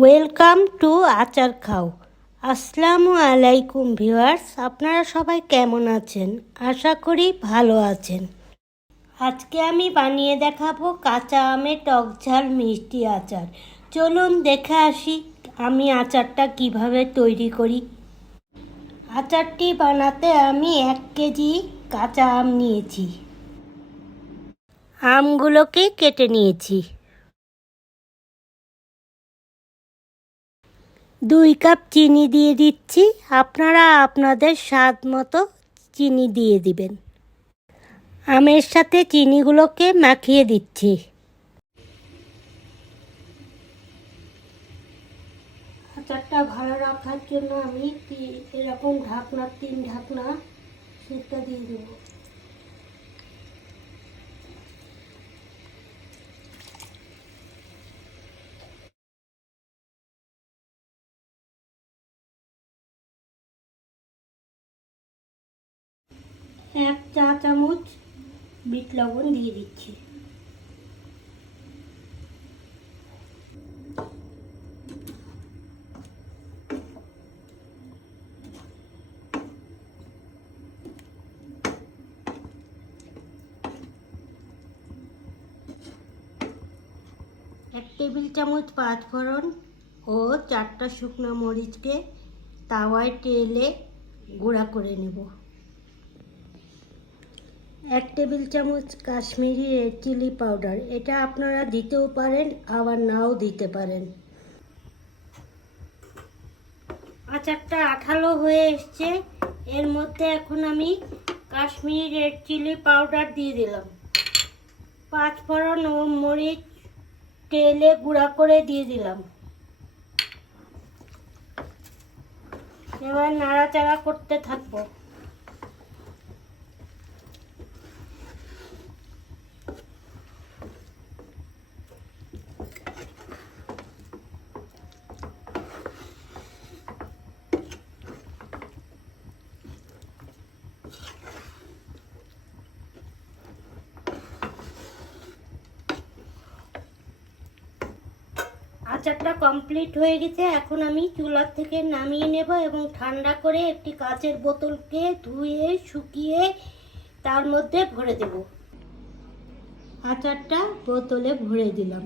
Welcome to আচার খাও। আসসালামু আলাইকুম ভিউয়ার্স, আপনারা সবাই কেমন আছেন? আশা করি ভালো আছেন। আজকে আমি বানিয়ে দেখাবো কাঁচা আমের টক ঝাল মিষ্টি আচার। চলুন দেখে আসি আমি আচারটা কীভাবে তৈরি করি। আচারটি বানাতে আমি এক কেজি কাঁচা আম নিয়েছি। আমগুলোকে কেটে নিয়েছি। দুই কাপ চিনি দিয়ে দিচ্ছি। আপনারা আপনাদের স্বাদ মতো চিনি দিয়ে দিবেন। আমের সাথে চিনিগুলোকে মাখিয়ে দিচ্ছি। আচারটা ভালো রাখার জন্য আমি এরকম ঢাকনা, তিন ঢাকনা সেটা দিয়ে দেবো। এক চা চামচ বিট লবণ দিয়ে দিচ্ছি। এক টেবিল চামচ পাঁচ ফোড়ন ও চারটা শুকনো মরিচকে তাওয়ায় তেলে গুঁড়া করে নেব। এক টেবিল চামচ কাশ্মীরি রেড চিলি পাউডার। এটা আপনারা দিতেও পারেন, আবার নাও দিতে পারেন। আচারটা আঠালো হয়ে এসছে। এর মধ্যে এখন আমি কাশ্মীরি রেড চিলি পাউডার দিয়ে দিলাম। পাঁচ ফোড়ন ও মরিচ তেলে গুঁড়া করে দিয়ে দিলাম। এবার নাড়াচাড়া করতে থাকব। আচারটা কমপ্লিট হয়ে গেছে। এখন আমি চুলার থেকে নামিয়ে নেব এবং ঠান্ডা করে একটি কাচের বোতলকে ধুয়ে, শুকিয়ে তার মধ্যে ভরে দেব। আচারটা বোতলে ভরে দিলাম।